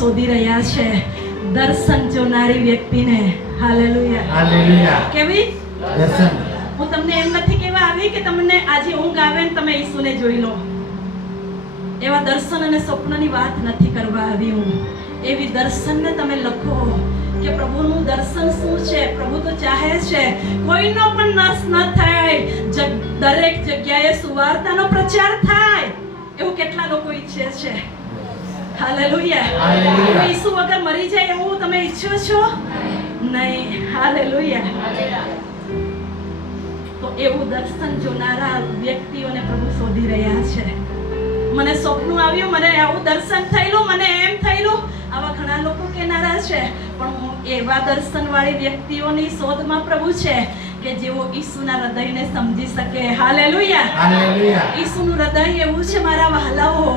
શોધી રહ્યા છે દર્શન જોનારી વ્યક્તિને. Hallelujah, hallelujah. કેવી દર્શન. હું તમને એમ નથી કહેવા આવી કે તમને આજે ઊંઘ આવે ને તમે ઈસુને જોઈ લો. એવા દર્શન અને સ્વપ્નની વાત નથી કરવા આવી હું. એવી દર્શનને તમે લખો કે પ્રભુનું દર્શન શું છે. પ્રભુ તો ચાહે છે કોઈનો પણ નાશ ન થાય, દરેક જગ્યાએ સુવાર્તાનો પ્રચાર થાય. એવું કેટલા લોકો ઈચ્છે છે? હાલેલુયા. હાલેલુયા. ઈસુ વગર મરી જાય એવું તમે ઈચ્છો છો? નહીં. હાલેલુયા. તો એવું દર્શન જોનારા વ્યક્તિઓને પ્રભુ શોધી રહ્યા છે. મને સ્વપ્ન આવ્યું, મને આવું દર્શન થયેલું, મને એમ થયેલું. આવા ઘણા લોકો કહેનારા છે, પણ હું એવા દર્શનવાળી વ્યક્તિઓની શોધમાં પ્રભુ છે કે જેઓ ઈસુના હૃદયને સમજી શકે. હાલેલુયા. હાલેલુયા. ઈસુનું હૃદય એવું છે મારા વહાલાઓ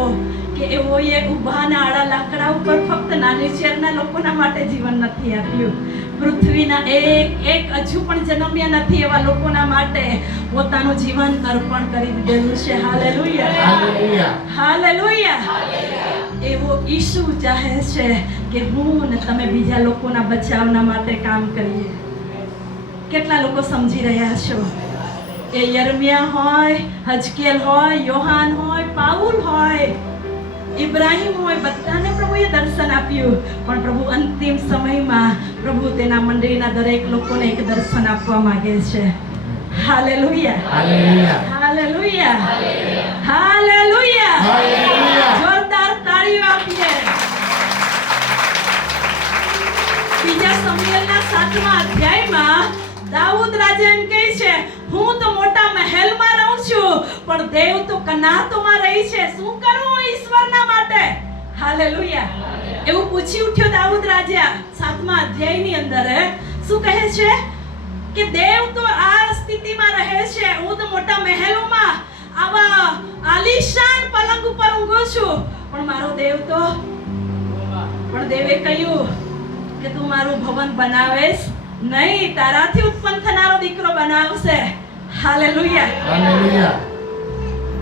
કે એઓએ ઊભા ના આડા લાકડા ઉપર ફક્ત નાની શેરના લોકોના માટે જીવન નથી આપ્યું. પૃથ્વીના એક હજુ પણ જન્મ્યા નથી એવા લોકોના માટે પોતાનું જીવન અર્પણ કરી દીધેલું છે. હાલેલુયા. હાલેલુયા. હાલેલુયા. એવો ઈસુ ચાહે છે કે હું ને તમે બીજા લોકોના બચાવના માટે કામ કરીએ. કેટલા લોકો સમજી રહ્યા છો? એ યર્મિયા હોય, હજકેલ હોય, યોહાન હોય, પાઉલ હોય, ઇબ્રાહિમ હોય, બધાને પ્રભુએ દર્શન આપ્યું. પણ પ્રભુ અંતિમ સમયમાં પ્રભુ તેના મંડળીના દરેક લોકોને એક દર્શન આપવા માંગે છે. Hallelujah. Hallelujah. Hallelujah. Hallelujah. Hallelujah. જોરદાર તાળીઓ આપીએ. બીજા સમુએલના 7મા અધ્યાયમાં દાઉદ રાજા એમ કહે છે, હું તો મોટા મહેલમાં રહું છું, પણ દેવ તો કનાતોમાં રહી છે. શું કરું ઈશ્વરના માટે? હાલેલુયા. એવું પૂછી ઉઠ્યો દાઉદ રાજા 7મા અધ્યાયની અંદર. શું કહે છે કે દેવ તો આ સ્થિતિમાં રહે છે, હું તો મોટા મહેલોમાં આવા આલીશાન પલંગ ઉપર ઊંઘું છું, પણ મારો દેવ તો. પણ દેવે કહ્યું કે તું મારું ભવન બનાવેશ નહીં, તારાથી ઉત્પન્ન થનારો દીકરો બનાવશે. હાલેલુયા. હાલેલુયા.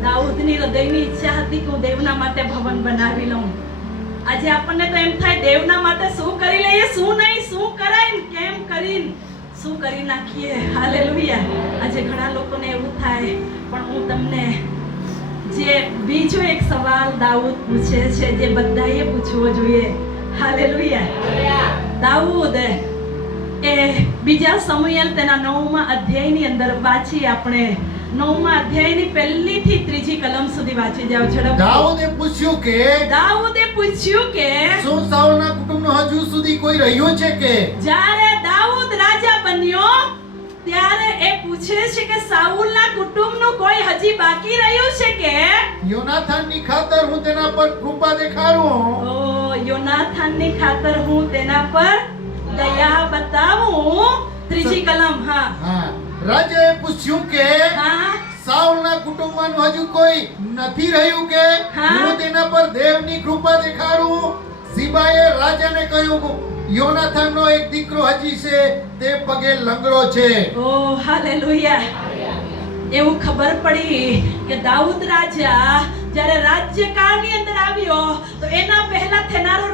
દાઉદની હૃદયની ઈચ્છા હતી કે હું દેવના માટે ભવન બનાવી લઉં. આજે આપણને તો એમ થાય દેવના માટે શું કરી લઈએ, શું નહીં, શું કરાય, કેમ કરીને શું કરી નાખીએ. હાલેલુયા. આજે ઘણા લોકોને એવું થાય. પણ હું તમને જે બીજો એક સવાલ દાઉદ પૂછે છે જે બધાએ પૂછવો જોઈએ. હાલેલુયા. દાઉદ એ બીજા સમુએલ તેના 9મા અધ્યાયની અંદર વાંચી આપણે 9મા અધ્યાયની પહેલીથી 3જી કલમ સુધી વાંચી જાવ ઝડપ. દાઉદે પૂછ્યું કે શું સાઉલના કુટુંબનો હજુ સુધી કોઈ રહ્યો છે કે? જ્યારે દાઉદ રાજા બન્યો ત્યારે એ પૂછે છે કે સાઉલના કુટુંબનું કોઈ હજી બાકી રહ્યું છે કે? યોનાથાનની ખાતર હું તેના પર કૃપા દેખાડું. ઓ યોનાથાનની ખાતર હું તેના પર દયા બતાવું. 3જી કલમ. હા હા. રાજાએ પૂછ્યું કે હા સાઉલના કુટુંબમાં હજુ કોઈ નથી રહ્યું કે હા. હું તેના પર દેવની કૃપા દેખાડું? સીબાએ રાજાને કહ્યું, યોનાથાનનો એક દીકરો હજી છે, તે પગે લંગડો છે. ઓ હાલેલુયા. એવું ખબર પડી કે દાઉદ રાજા જ્યારે રાજ્યકાળની અંદર આવ્યો તો એના પહેલા થનારો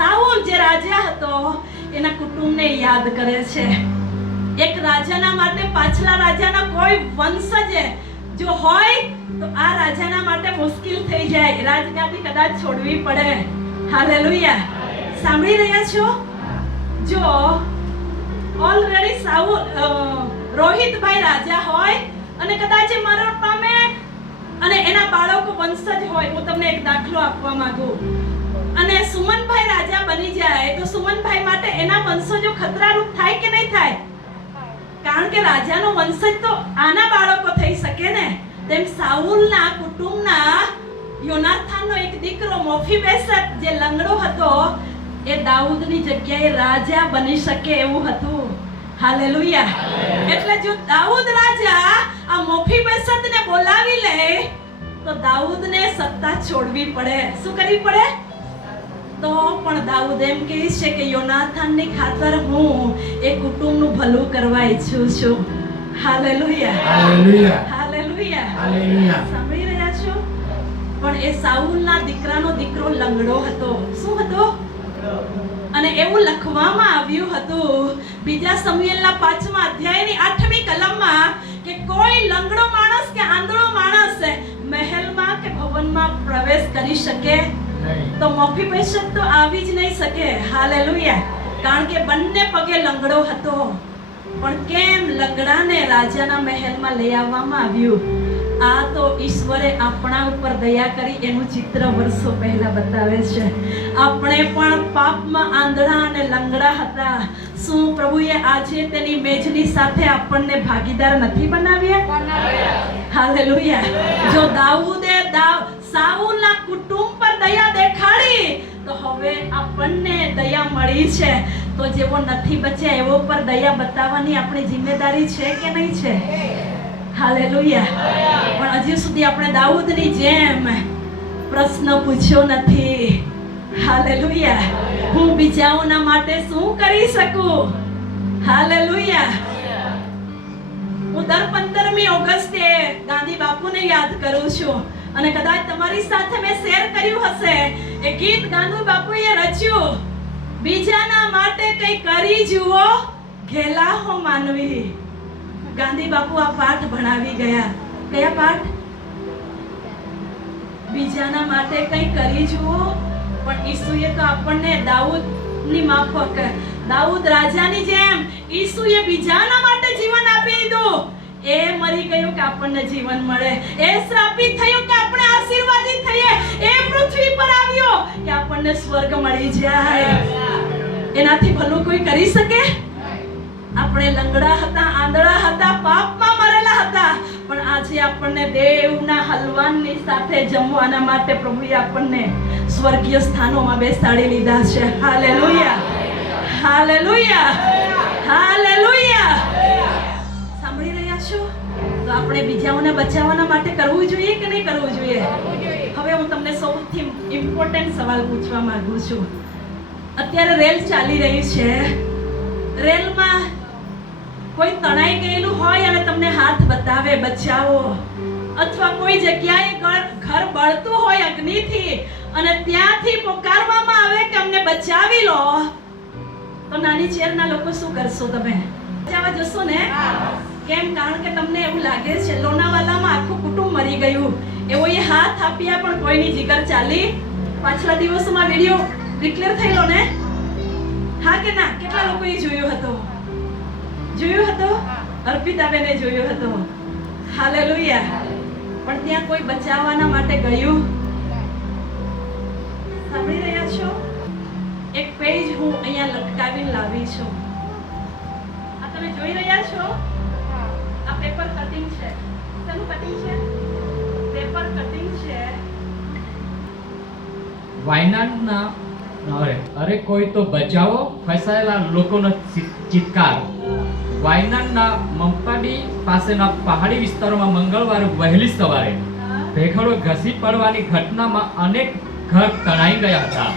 સાઉલ જે રાજા હતો એના કુટુંબને યાદ કરે છે. એક રાજાના માટે પાછલા રાજાના કોઈ વંશજ જો હોય તો આ રાજાના માટે મુશ્કેલ થઈ જાય, રાજગાદી કદાચ છોડવી પડે. હાલેલુયા. સાંભળી રહ્યા છો? જો ઓલરેડી સાઉલ રોહિતભાઈ રાજા હોય અને કદાચ એ મરણ પામે અને એના બાળકો વંશજ હોય, હું તમને એક દાખલો આપવા માંગુ, અને સુમનભાઈ રાજા બની જાય તો સુમનભાઈ માટે એના વંશજો ખતરારૂપ થાય કે નહીં થાય? કારણ કે રાજાનો વંશજ તો આના બાળકો થઈ શકે ને. તેમ સાઉલના કુટુંબના યોનાથાનનો એક દીકરો મોફીબેસત જે લંગડો હતો એ દાઉદની જગ્યાએ રાજા બની શકે એવું હતું. હાલેલુયા. એટલે જો દાઉદ રાજા આ મોફીબેસતને બોલાવી લે તો દાઉદને સત્તા છોડવી પડે. શું કરવી પડે? તો પણ દાઉદ એમ કહે છે કે યોનાથાનની ખાતર હું એ કુટુંબનું ભલું કરવા ઈચ્છું છું. હાલેલુયા. હાલેલુયા. હાલેલુયા. હાલેલુયા. સાંભળી રહ્યા છો? પણ એ સાઉલના દીકરાનો દીકરો લંગડો હતો. શું હતો? એવું લખવામાં આવ્યું હતું બીજા સમુએલના 5મા અધ્યાયની 8મી કલમમાં કે કોઈ લંગડો માણસ કે આંધળો માણસ મહેલમાં કે ભવનમાં પ્રવેશ કરી શકે તો મફીબોશેત તો આવી જ નહીં શકે. હાલેલુયા. કારણ કે બંને પગે લંગડો હતો. પણ કેમ લંગડાને રાજાના મહેલમાં લઈ આવવામાં આવ્યું? આ તો ઈશ્વરે આપણા ઉપર દયા કરી એનું ચિત્ર વર્ષો પહેલા બતાવે છે. આપણે પણ પાપમાં આંધળા અને લંગડા હતા. શું પ્રભુએ આજે તેની મેજની સાથે આપણને ભાગીદાર નથી બનાવ્યા? હાલેલુયા. જો દાઉદે સાઉલના કુટુંબ પર દયા દેખાડી તો હવે આપણને દયા મળી છે. તો જેવો નથી બચ્યા એવો પર દયા બતાવવાની આપણી જિમ્મેદારી છે કે નહીં છે? હાલેલુયા. પણ હજી સુધી આપણે દાઉદની જેમ પ્રશ્ન પૂછ્યો નથી. હાલેલુયા. હું બીજાઓના માટે શું કરી શકું? હાલેલુયા. હું દર 15મી ઓગસ્ટે ગાંધી બાપુને યાદ કરું છું અને કદાચ તમારી સાથે મેં શેર કર્યું હશે એ ગીત ગાંધી બાપુએ રચ્યું. બીજાના માટે કંઈ કરી જુઓ ઘેલા હો માનવી. ગાંધી બાપુ આ પાઠ ભણાવી ગયા. કયા પાઠ? બીજાના માટે કંઈ કરી જુઓ. પણ ઈસુએ તો આપણને દાઉદની માફક, દાઉદ રાજાની જેમ ઈસુએ બીજાના માટે જીવન આપી દીધું. એ મરી ગયું કે આપણને જીવન મળે. એ શ્રાપિત થયું કે આપણે આશીર્વાદિત થઈએ. એ પૃથ્વી પર આવ્યો કે આપણને સ્વર્ગ મળી જાય. એનાથી ભલું કોઈ કરી શકે? આપણે લંગડા હતા, આંધળા હતા, પાપમાં મરેલા હતા, પણ આજે આપણને દેવના હલવાનની સાથે જમવાના માટે પ્રભુએ આપણને સ્વર્ગીય સ્થાનોમાં બેસાડી લીધા છે. હાલેલુયા. હાલેલુયા. હાલેલુયા. સાંભળી રહ્યા છો? તો આપણે બીજાઓને બચાવવાના માટે કરવું જોઈએ કે નહીં કરવું જોઈએ? હવે હું તમને સૌથી ઇમ્પોર્ટન્ટ સવાલ પૂછવા માંગુ છું. અત્યારે રેલ ચાલી રહી છે. રેલમાં કોઈ તણાઈ ગયેલું હોય અને તમને હાથ બતાવે બચાવો, અથવા કોઈ જગ્યાએ ઘર બળતું હોય અગ્નિથી અને ત્યાંથી પુકારવામાં આવે કે અમને બચાવી લો, તો નાની ચેરના લોકો શું કરશો? તમે બચાવવા જશો ને? કેમ? કારણ કે તમને એવું લાગે છે લોનાવાલામાં આખું કુટુંબ મરી ગયું. એવો એ હાથ આપ્યા પણ કોઈની જીગર ચાલી. પાછલા દિવસોમાં વિડિયો ડિક્લેર થયેલો ને? હા કે ના? કેટલા લોકોએ જોયો હતો? જોયો હતો? અર્પિતાબેને જોયો હતો. હાલેલુયા. પણ ત્યાં કોઈ બચાવવાના માટે ગયું? સાંભળી રહ્યા છો? એક પેજ હું અહીંયા લટકાવીને લાવી છું. આ તમે જોઈ રહ્યા છો? આ પેપર કટિંગ છે. શેનું કટિંગ છે? પેપર કટિંગ છે. વાયનાડના અરે કોઈ તો બચાવો, ફસાયેલા લોકોનો ચિત્કાર. વાયનાડના મંપાડી પાસેના પહાડી વિસ્તારોમાં મંગળવારે વહેલી સવારે ભેખડો ઘસી પડવાની ઘટનામાં અનેક ઘર તણાઈ ગયા હતા.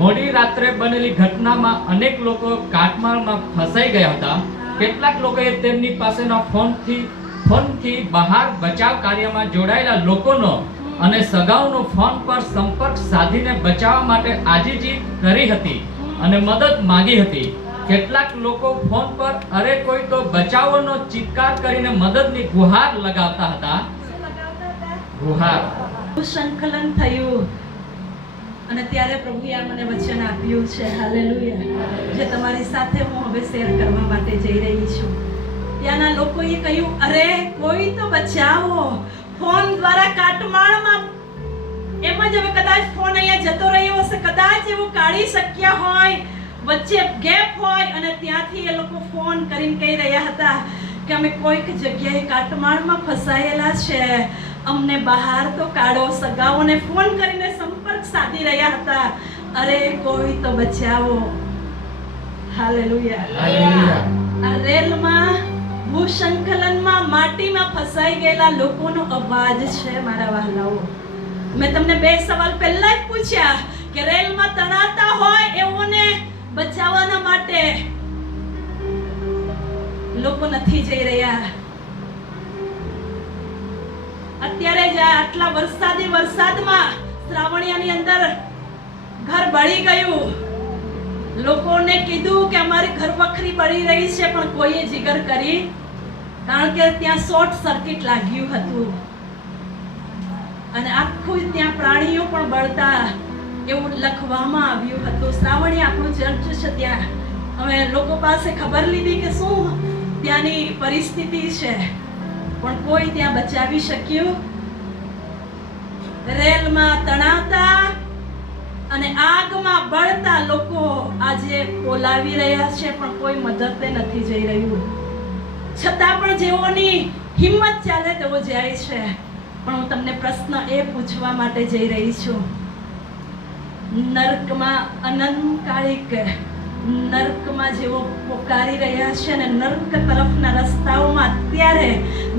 મોડી રાત્રે બનેલી ઘટનામાં અનેક લોકો કાટમાળમાં ફસાઈ ગયા હતા. કેટલાક લોકોએ તેમની પાસેના ફોનથી બહાર બચાવ કાર્યમાં જોડાયેલા લોકોનો અને સગાઓનો ફોન પર સંપર્ક સાધીને બચાવવા માટે આજીજી કરી હતી અને મદદ માંગી હતી. કેટલાક લોકો ફોન પર અરે કોઈ તો બચાવોનો ચિત્કાર કરીને મદદની ગુહાર લગાવતા હતા. ગુહાર. સંકલન થયું અને ત્યારે પ્રભુએ મને વચન આપ્યું છે. હાલેલુયા. જે તમારી સાથે હું હવે શેર કરવા માટે જઈ રહી છું. ત્યાંના લોકોએ કહ્યું અરે કોઈ તો બચાવો. ફોન દ્વારા કાટમાળમાં એમ જ હવે કદાચ ફોન અહીંયા જતો રહ્યો હશે, કદાચ એવું કાઢી શક્યા હોય, વચ્ચે ગેપ હોય અને ત્યાંથી એ લોકો ફોન કરીને કહી રહ્યા હતા કે અમે કોઈક જગ્યાએ કાટમાળમાં ફસાયેલા છે, અમને બહાર તો કાઢો. સગાઓને ફોન કરીને સંપર્ક સાધી રહ્યા હતા. અરે કોઈ તો બચાવો. હાલેલુયા. હાલેલુયા. આ રેલમાં ભૂસંકલનમાં માટીમાં ફસાઈ ગયેલા લોકોનો અવાજ છે મારા વહાલાઓ. મેં તમને 2 સવાલ પહેલા જ પૂછ્યા કે રેલમાં તણાતા હોય એઓને બચાવવાના માટે લોકો નથી જઈ રહ્યા. અત્યારે જ આટલા વરસાદમાં શ્રાવણિયાની અંદર ઘર બળી ગયું. લોકો લોકોને કીધું કે અમારી ઘર વખરી બળી રહી છે, પણ કોઈએ જીગર કરી, કારણ કે ત્યાં શોર્ટ સર્કિટ લાગ્યું હતું અને આખું ત્યાં પ્રાણીઓ પણ બળતા એવું લખવામાં આવ્યું હતું. શ્રાવણી આપણું ચર્ચ છે, ત્યાં અમે લોકો પાસે ખબર લીધી કે શું ત્યાંની પરિસ્થિતિ છે, પણ કોઈ ત્યાં બચાવી શક્યું. રેલમાં તણાવતા અને આગમાં બળતા લોકો આજે બોલાવી રહ્યા છે, પણ કોઈ મદદે નથી જઈ રહ્યું. છતાં પણ જેઓની હિંમત ચાલે તેઓ જાય છે. પણ હું તમને પ્રશ્ન એ પૂછવા માટે જઈ રહી છું, નર્કમાં અનંતકાળિક નર્કમાં જેઓ પોકારી રહ્યા છે અને નર્ક તરફના રસ્તાઓમાં અત્યારે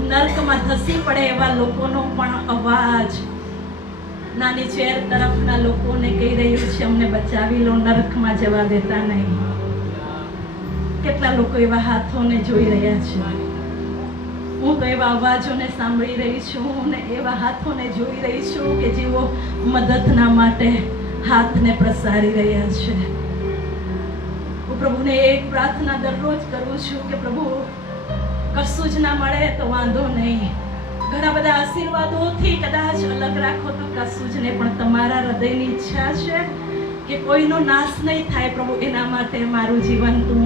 નર્કમાં ધસી પડે એવા લોકોનો પણ અવાજ નાની ચેર તરફના લોકોને કહી રહ્યું છે, અમને બચાવી લો, નર્કમાં જવા દેતા નહીં. કેટલા લોકો એવા હાથોને જોઈ રહ્યા છે. હું તો એવા અવાજોને સાંભળી રહી છું અને એવા હાથોને જોઈ રહી છું કે જેઓ મદદના માટે હાથને પ્રસારી રહ્યા છે. હું પ્રભુને એક પ્રાર્થના દરરોજ કરું છું કે પ્રભુ, કશું જ ના મળે તો વાંધો નહીં, ઘણા બધા આશીર્વાદોથી કદાચ અલગ રાખો તો કશું જ નહીં, પણ તમારા હૃદયની ઈચ્છા છે કે કોઈનો નાશ નહીં થાય. પ્રભુ, એના માટે મારું જીવન તું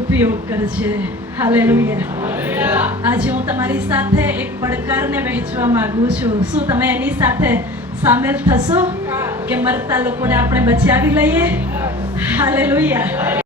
ઉપયોગ કરજે. હાલેલુયા. આજે હું તમારી સાથે એક પડકારને વહેંચવા માંગુ છું. શું તમે એની સાથે સામેલ થશો કે મરતા લોકોને આપણે બચાવી લઈએ? હાલેલુયા.